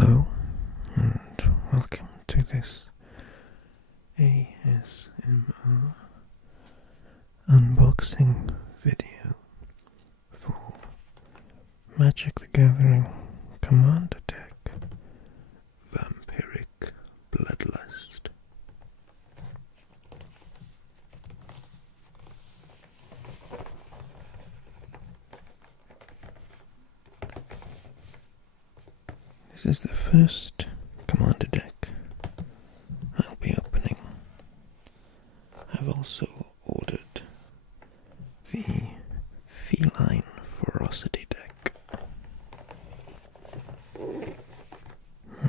Hello, and welcome to this ASMR unboxing video for Magic the Gathering Commander Deck Vampiric Bloodlust. This is the first commander deck I'll be opening. I've also ordered the Feline Ferocity deck.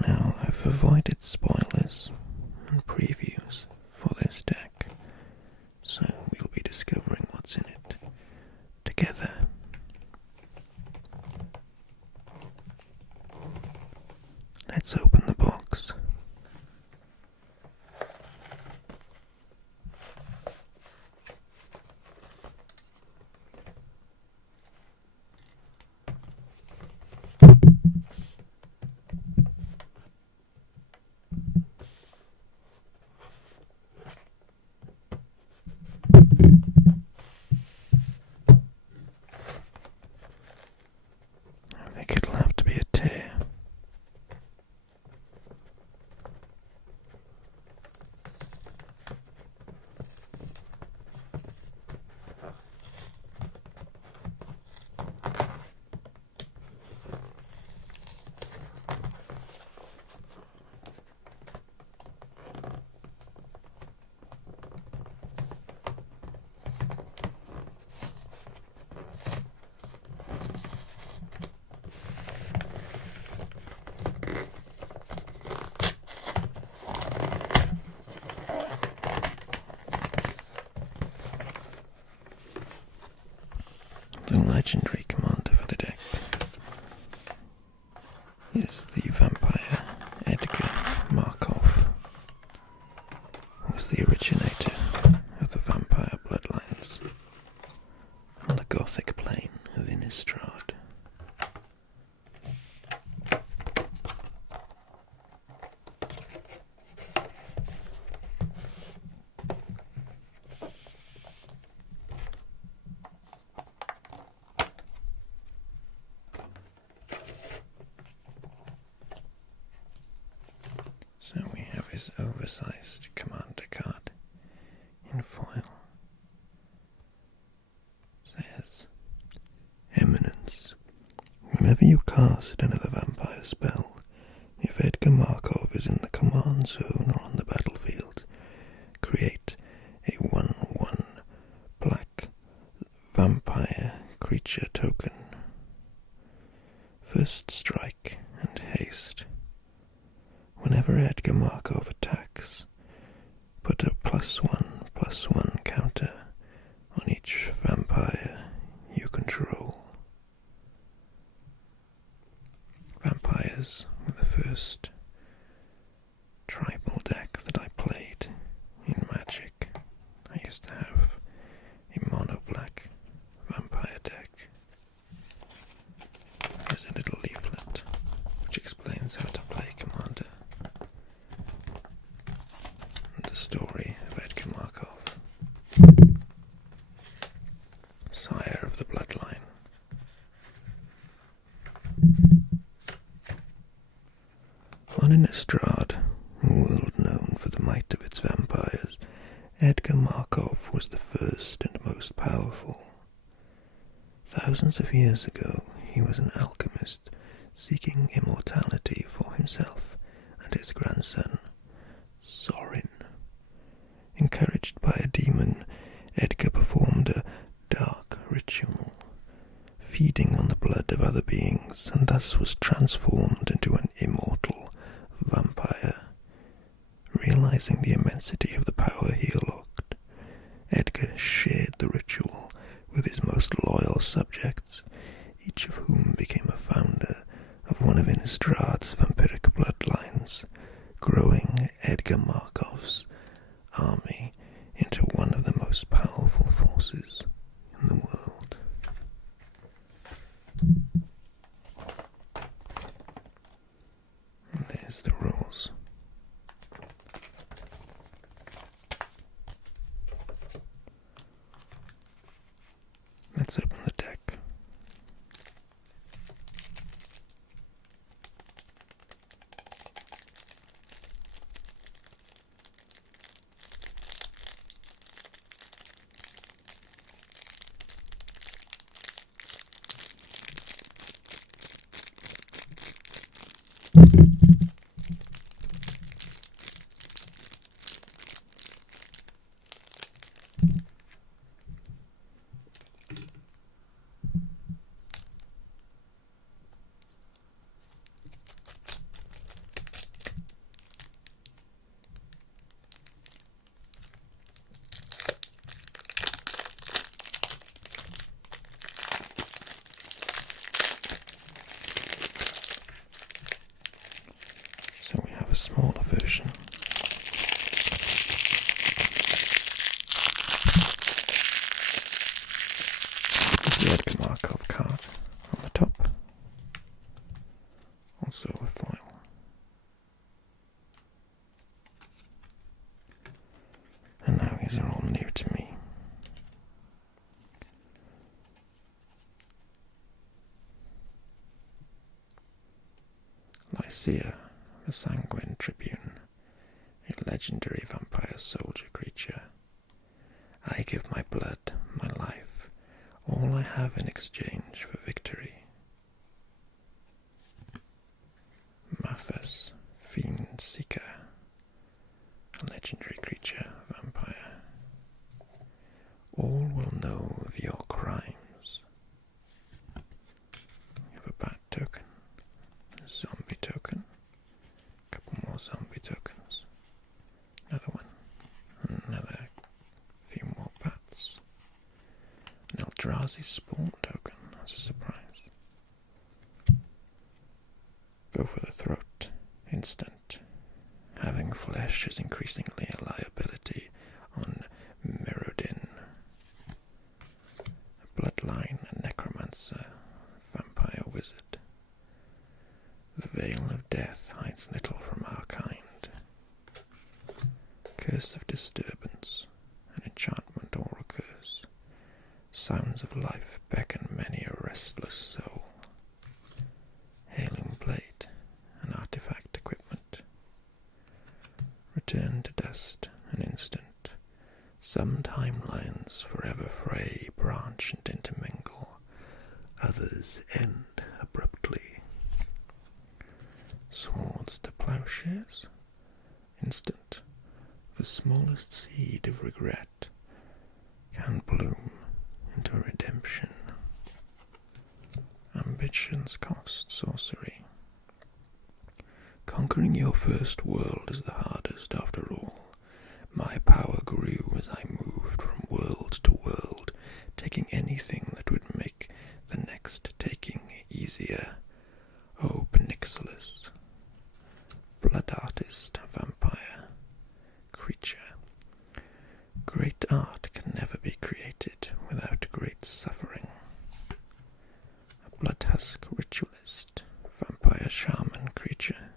Now, I've avoided spoilers and previews for this deck, so we'll be discovering what's in it together. Let's open the box. I think it'll have to be a tear. The legendary commander for the deck is the vampire Edgar Markov, who was the originator of the vampire bloodlines on the Gothic plane of Innistrad. So we have his oversized commander card in foil. It says, Eminence. Whenever you cast another vampire spell, if Edgar Markov is in the command zone or on the battlefield, create a 1/1 black vampire creature token. First strike and haste. Whenever Edgar Markov attacks, put a +1/+1 counter on each vampire you control. Vampires were the first tribal deck that I played in Magic. I used to have a mono-black vampire deck. There's a little leaflet which explains how to play Commander. The story of Edgar Markov, sire of the bloodline. On Innistrad, a world known for the might of its vampires, Edgar Markov was the first and most powerful. Thousands of years ago, he was an alchemist seeking immortality for himself and his grandson, Sorin. Encouraged by a demon, Edgar performed a dark ritual, feeding on the blood of other beings, and thus was transformed into an immortal vampire. Realizing the immensity of the power he unlocked, Edgar shared the ritual with his most loyal subjects, each of whom became a founder of one of Innistrad's vampiric bloodlines, growing Edgar Markov's army into one of the most powerful forces in the world. Here's the rules. Let's open the deck. So we have a smaller version. With the Edgar Markov card on the top. Also a foil. And now these are all new to me. Lycia, the Sanguine Tribune, a legendary vampire soldier creature. I give my blood, my life, all I have in exchange for victory. Mathas, Fiend Seeker, a legendary creature vampire. All will know of your crimes. We have a bat token, a zombie token, a couple more zombie tokens, another one, another few more bats, an Eldrazi spawn token as a surprise. Go for the throat, instant. Having flesh is increasingly a liability on Mirrodin. A bloodline, a necromancer, vampire wizard. The veil of death hides little from our kind. Curse of disturbance, an enchantment or a curse. Sounds of life beckon many a restless soul. Hailing blade, an artifact equipment. Return to dust, an instant. Some timelines forever fray, branch and intermingle. Others end abruptly. Swords to plowshares, instant. The smallest seed of regret can bloom into redemption. Ambitions cost sorcery. Conquering your first world is the hardest after all. My power grew as I moved from world to world, taking anything that would make the next taking easier. O Penixilis, blood artist, vampire, creature. Great art can never be created without great suffering. A bloodhusk ritualist, vampire shaman creature.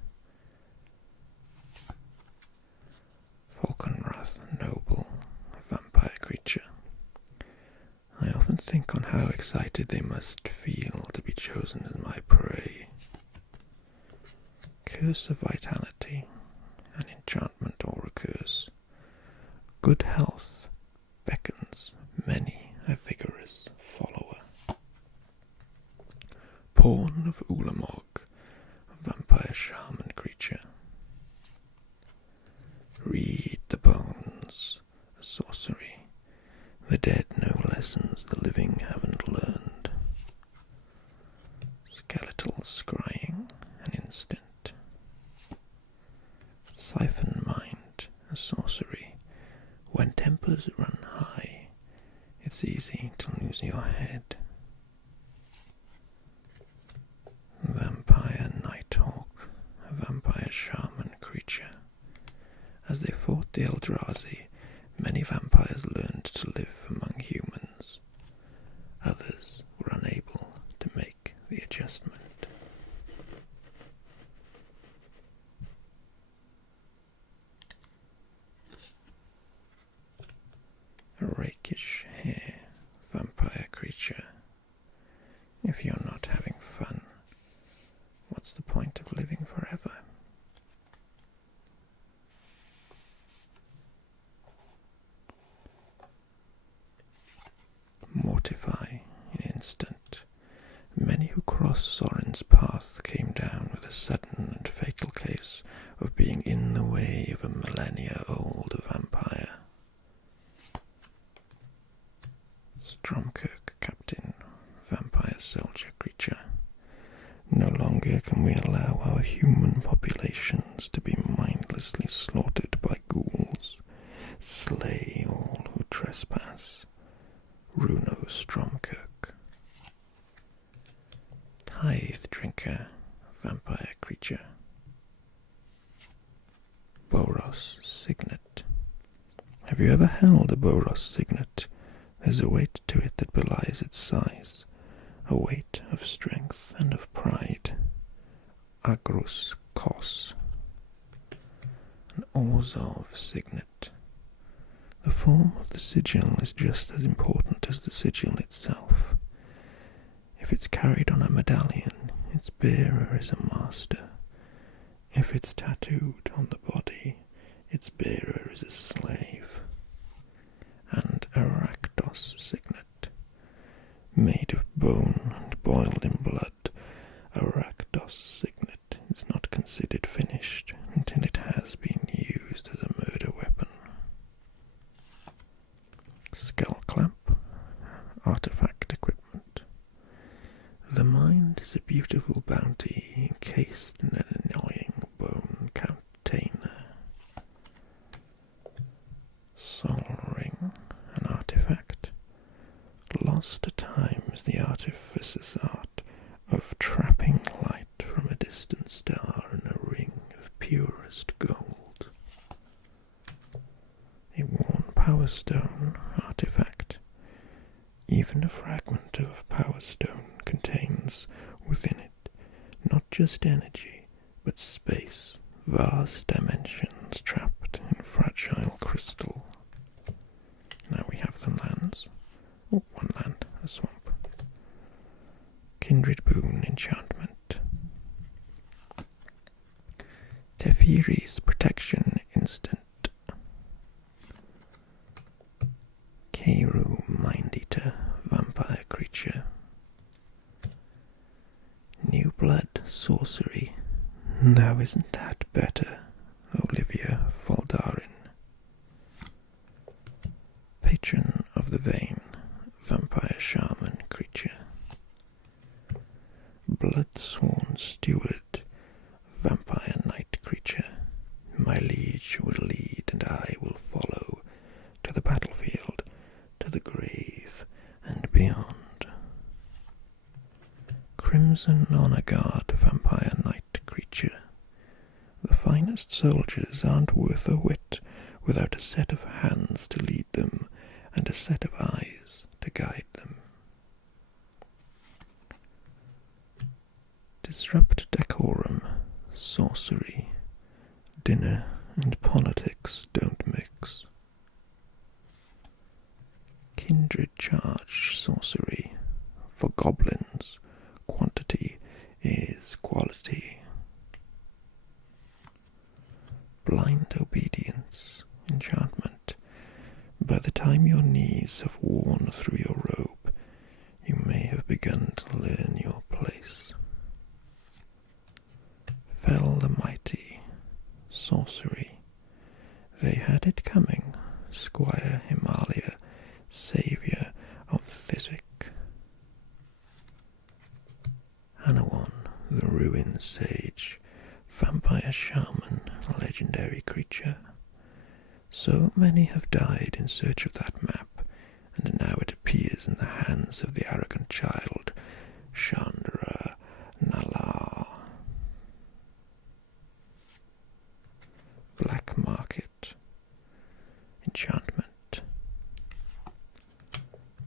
Falconwrath noble, vampire creature. I often think on how excited they must feel to be chosen as my prey. Curse of vitality, an enchantment or a curse. Good health beckons many a vigorous follower. Pawn of Ulamog, a vampire shaman creature. Read the bones, a sorcery. The dead know lessons the living haven't learned. Skeletal scrying, an instant. Siphon mind, a sorcery. When tempers run high, it's easy to lose your head. Vampire Nighthawk, a vampire shaman creature. As they fought the Eldrazi, many vampires learned to live among humans. Others were unable to make the adjustment. pinkish hair vampire creature. If you're not having fun, what's the point of living forever? Mortify in instant. Many who crossed Sorin's path came down with a sudden and fatal case of being in the way of a millennia-old vampire. Stromkirk, Captain, vampire soldier creature. No longer can we allow our human populations to be mindlessly slaughtered by ghouls. Slay all who trespass. Runo Stromkirk. Tithe drinker, vampire creature. Boros signet. Have you ever held a Boros signet? There's a weight to it that belies its size, a weight of strength and of pride. Agrus Kos. An Orzhov signet. The form of the sigil is just as important as the sigil itself. If it's carried on a medallion, its bearer is a master. If it's tattooed on the body, its bearer is a slave. And Arachthos signet. Made of bone and boiled in blood, Arachthos signet is not considered finished until it has been used as a murder weapon. Skull clamp, artifact equipment. The mind is a beautiful bounty encased in an annoying bone container. Soul ring, an artifact. Lost at times the artificer's art of trapping light from a distant star in a ring of purest gold. A worn power stone artifact. Even a fragment of a power stone contains within it not just energy, but space, vast dimensions trapped in fragile crystal. Now we have the lands. Oh, one land, a swamp. Kindred boon enchantment. Teferi's protection instant. Keiru mind-eater vampire creature. New blood sorcery. Now isn't that better, Olivia Voldarin? Patron of the vein, vampire shaman creature. Bloodsworn steward, vampire knight creature. My liege will lead and I will follow to the battlefield, to the grave and beyond. Crimson honor guard, vampire knight creature. The finest soldiers aren't worth a whit without a set of hands to lead them and a set of eyes to guide them. Disrupt decorum, sorcery. Dinner and politics don't mix. Kindred charge sorcery. For goblins, quantity is quality. Blind obedience, enchantment. By the time your knees have worn through your robe, you may have begun to learn your place. Fell the mighty, sorcery. They had it coming, Squire Himalaya, saviour of Thiswick. Anawan, the ruin sage, vampire shaman, legendary creature. So many have died in search of that map, and now it appears in the hands of the arrogant child, Chandra Nala. Black market, enchantment.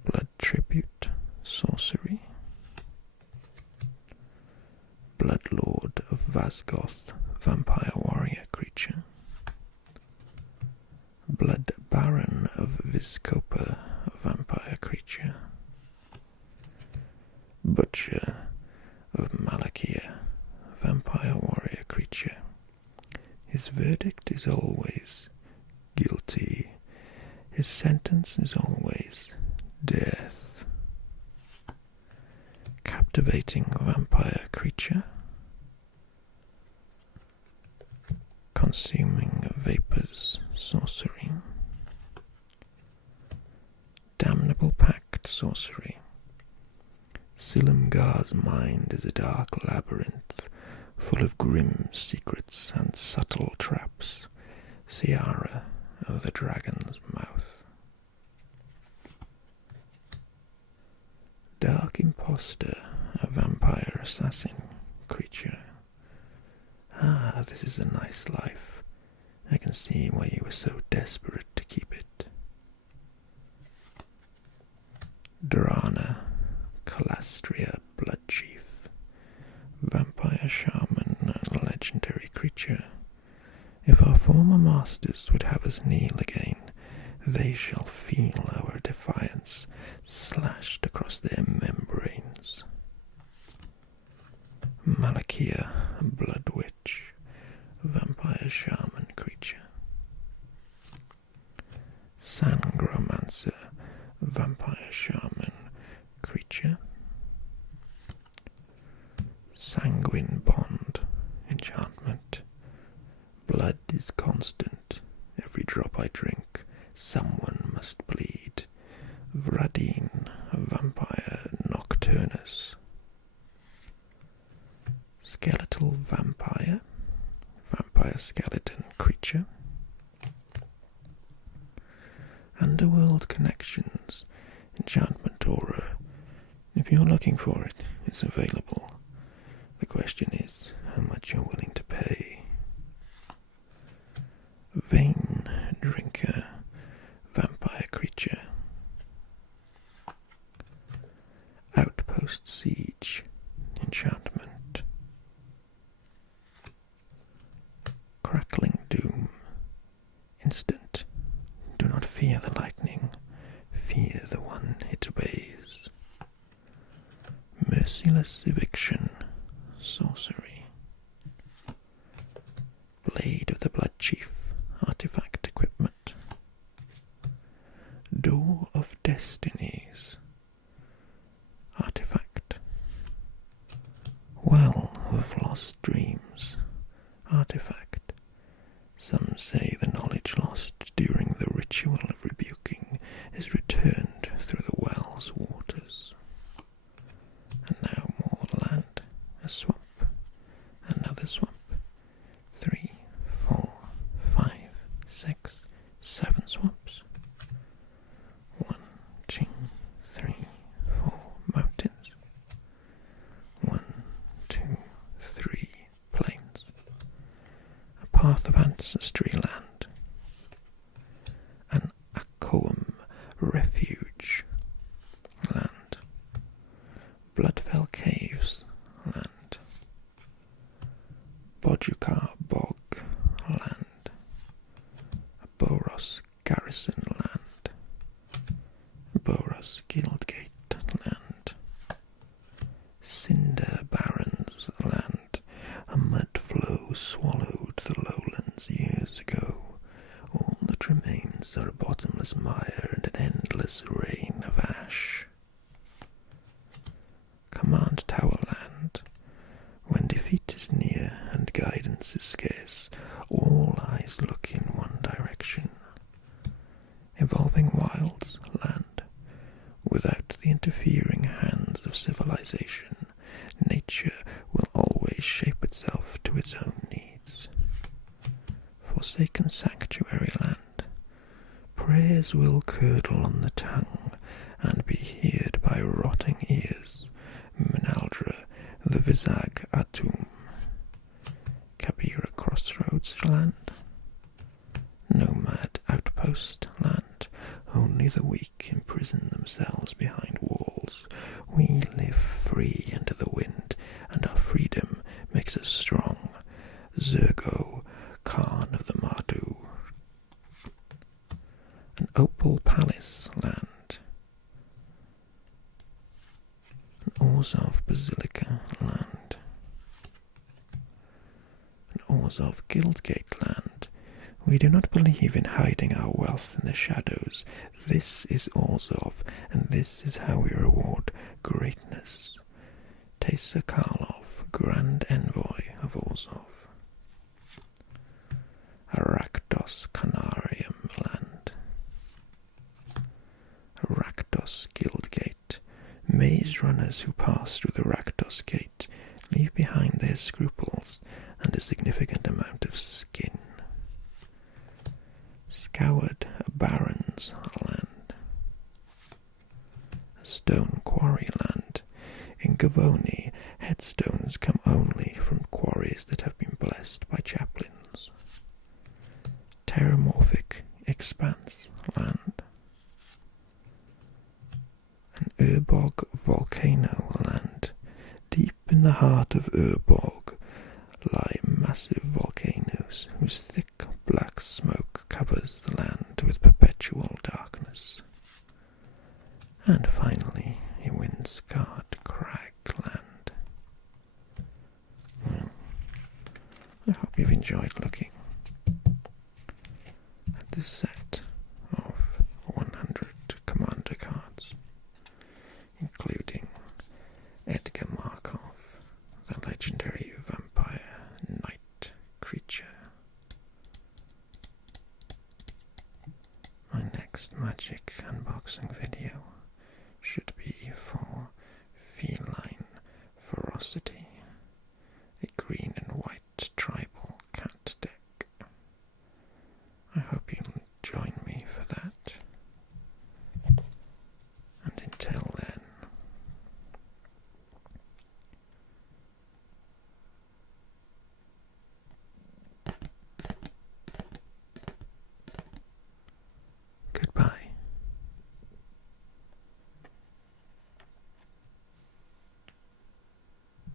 Blood tribute, sorcery. Bloodlord of Vazgoth, vampire warrior creature. Blood Baron of Vizkopa, vampire creature. Butcher of Malakia, vampire warrior creature. His verdict is always guilty. His sentence is always death. Captivating vampire creature. Consuming vapors sorcery. Damnable pact sorcery. Silumgar's mind is a dark labyrinth, full of grim secrets and subtle traps. Ciara of the Dragon's Mouth. Dark Imposter, a vampire assassin creature. Ah, this is a nice life. I can see why you were so desperate to keep it. Durana, Calastria Bloodchief, vampire shaman and legendary creature. If our former masters would have us kneel again, they shall feel our defiance slashed across their membranes. Malakia, Blood Witch, vampire shaman creature. Sangromancer, vampire shaman creature. Sanguine Bond, enchantment. Blood is constant. Every drop I drink, someone must bleed. Vradine, vampire nocturnus. Skeletal vampire, vampire skeleton creature. Underworld connections, enchantment aura. If you're looking for it, it's available. The question is how much you're willing to pay. Vein Drinker, vampire creature. Outpost Siege, enchantment. Crackling Doom, instant. Do not fear the lightning, fear the one it obeys. Merciless Eviction, sorcery. Blade of the Blood Chief, artifact equipment. Door of Destinies, artifact. Well of Lost Dreams, artifact. Some say the knowledge lost during the ritual of rebuking is returned through the well's waters. And now more land, a swamp, another swamp. 3, 4, 5, 6, 7 swamps. 1, 2, 3, 4 mountains. 1, 2, 3 plains. A path of ancestry land. An Akoum refuge land. Bloodfell Caves land. Bojuka Bog land. A Boros Garrison land. Boros Guildgate land. Cinder Barrens land. A mud flow swallowed the lowlands years ago. All that remains are a bottomless mire and an endless rain of ash. Command Tower land. When defeat is near and guidance is scarce, all eyes look in one direction. Evolving Wilds land. Without the interfering hands of civilization, nature will always shape itself to its own needs. Forsaken Sanctuary land. Prayers will curdle on the tongue and be heard by rotting ears. Minaldra, the Vizag Atum. Kabira Crossroads land. Nomad Outpost land. Only the weak imprison themselves behind walls. We live free under the wind, and our freedom makes us strong. Zergo, Khan of the Mardu. An Opal Palace land. Basilica land. And Orzhov Guildgate land. We do not believe in hiding our wealth in the shadows. This is Orzhov, and this is how we reward greatness. Teysa Karlov, Grand Envoy of Orzhov. Arakdos Canarium land. Arakdos Guildgate. Maze runners who pass through the Rakdos Gate leave behind their scruples and a significant amount of skin. Scoured Barons land. Stone Quarry land. In Gavoni, headstones come only from quarries that have been blessed by chaplains. Terramorphic Expanse land. An Urbog Volcano land. Deep in the heart of Urbog lie massive volcanoes whose thick black smoke covers the land with perpetual darkness. And finally, a wind-scarred crag land. Well, I hope you've enjoyed looking at this set of 100 commander cards, including Edgar Markov, the legendary vampire knight creature. My next Magic unboxing video should be for Feline Ferocity, a green and white